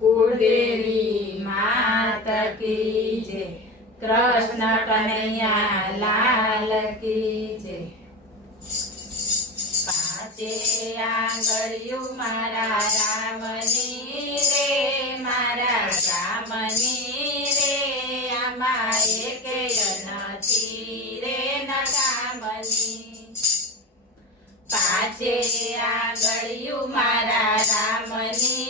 कुलदेवी मात की जय। कृष्ण कन्हैया लाल की जय। पाचे आंगळियों मारा रामनी रे, मारा श्यामनी रे, आमा एकेय नथी रे नकामनी। पाचे आंगळियों मारा रामनी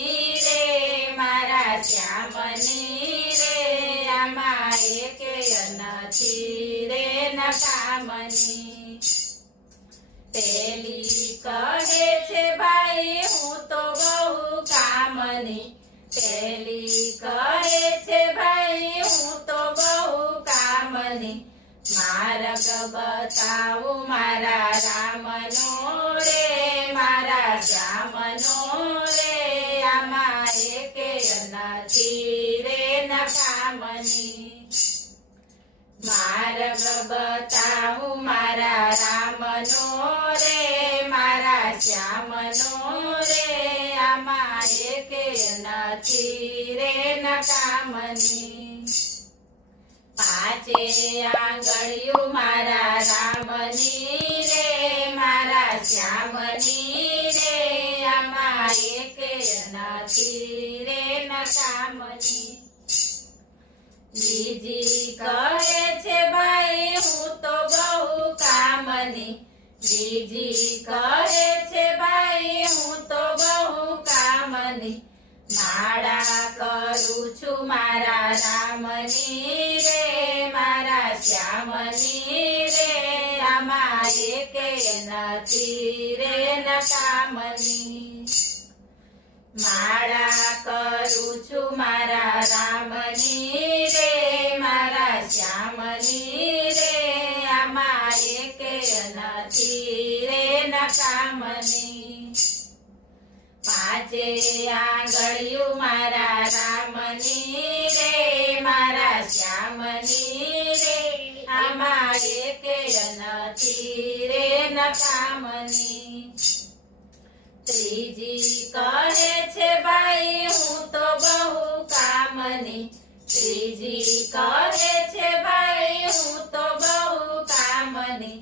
रे, मारा श्यामनी रे, आमा एकेय नथी रे नकामनी। पेली कहे छे भाई हूँ तो बहु कामनी, पेली कहे छे भाई हूँ तो बहु कामनी। मार्ग बताऊ मारा रामनो रे, मारा श्यामनो रे, आमा एकेय नथी रे नकामनी। मार्ग बताऊ मारा रामनो रे, मारा श्यामनो रे, आमा एकेय नथी रे नकामनी। पाचे आंगळियों मारा रामनी रे, मारा श्यामनी रे, आमा एकेय नथी रे नकामनी। बीजी कहे छे भाई हूँ तो बहु कामनी, बीजी कहे छे भाई हूँ तो बहु कामनी। माड़ा करू छू मारा रामनी रे, मारा श्यामनी रे, आमा एकेय नथी रे नकामनी। माड़ा करू छू मारा रामनी रे, मारा श्यामनी रे, आमा एकेय नथी रे नकामनी। पाचे आंगळियों मारा रामनी रे, मारा श्यामनी रे, आमा एकेय नथी रे नकामनी। त्रीजी कहे छे भाई हूँ तो बहु कामनी, त्रीजी कहे छे भाई हूँ तो बहु कामनी।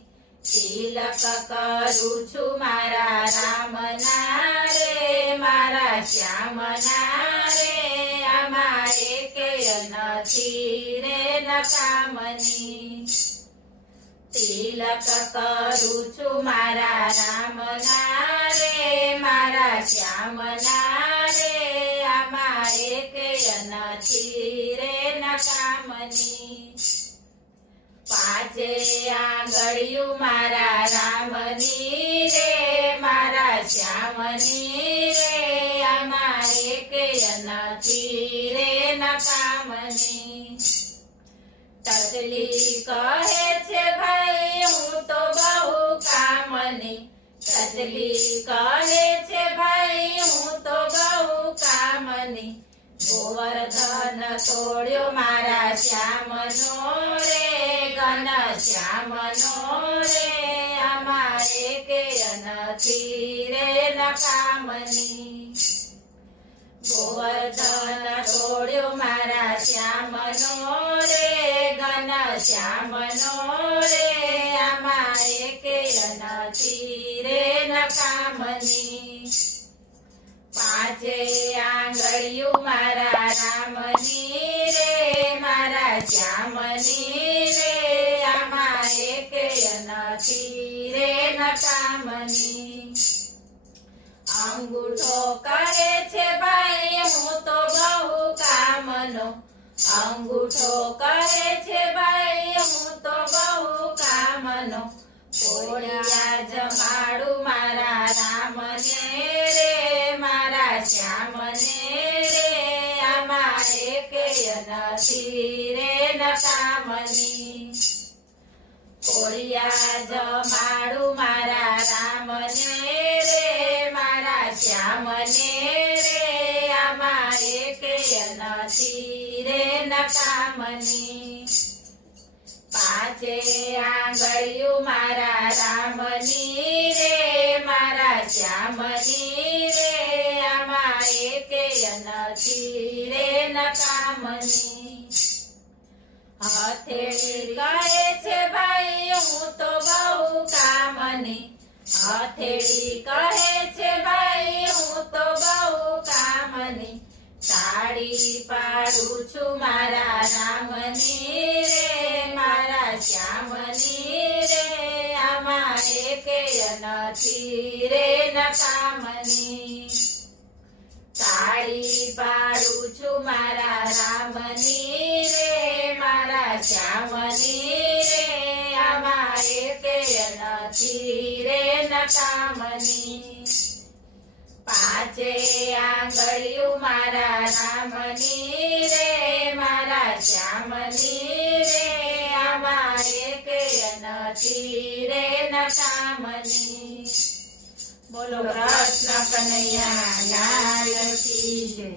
तिलक करू छू मारा रामना रे, मारा श्यामना रे, आमा एकेय नथी रे नकामनी। तिलक करू छू मारा रामना रे, मारा श्यामना रे, आमा एकेय नथी रे नकामनी। पाचे आंगळियों मारा रामनी रे, मारा श्यामनी रे, आमा एकेय नथी रे नकामनी। टचली कहे छे भाई हूँ तो बहु कामनी, टचली कहे छे भाई हूँ तो बहु कामनी। गोवर्धन तोड़्यो मारा श्यामनो रे, घन श्यामनो रे, आमा एकेय नथी रे नकामनी। गोवर्धन तोड़्यो मारा श्यामनो रे, घन श्यामनो रे, आमा एकेय नथी रे नकामनी। पाचे आंगळियों मारा रामनी रे, मारा श्यामनी रे, आमा एकेय नथी रे नकामनी। अंगूठो करे छे भाई हूँ तो बहु कामनो, अंगूठो करे छे भाई हूँ तो बहु कामनो। कोड़िया जमाड़ू मारा रामने रे, मारा श्यामने रे, आमा एकेय नथी रे नकामनी। कोड़िया जमाड़ू मारा रामने रे, मारा श्यामने रे, आमा एकेय नथी रे नकामनी। पाचे आंगळियों मारा रामनी रे, मारा श्यामनी रे, आमा एकेय નથી કામની હથેળી કહે છે ભાઈ હું તો બહુ કામની હથેળી કહે છે ભાઈ હું તો બહુ કામની તાળી પાડું છું મારા રામની રે મારા શ્યામની રે આમાં એકેય નથી રે નકામની તાળી પાડું છું મારા રામની રે મારા શ્યામની રે આમાં એકેય નથી રે નકામની પાંચે આંગળીયું મારા રામની રે મારા શ્યામની રે આમાં એકેય નથી રે નકામની બોલો કૃષ્ણ કનૈયા લાલ કી જય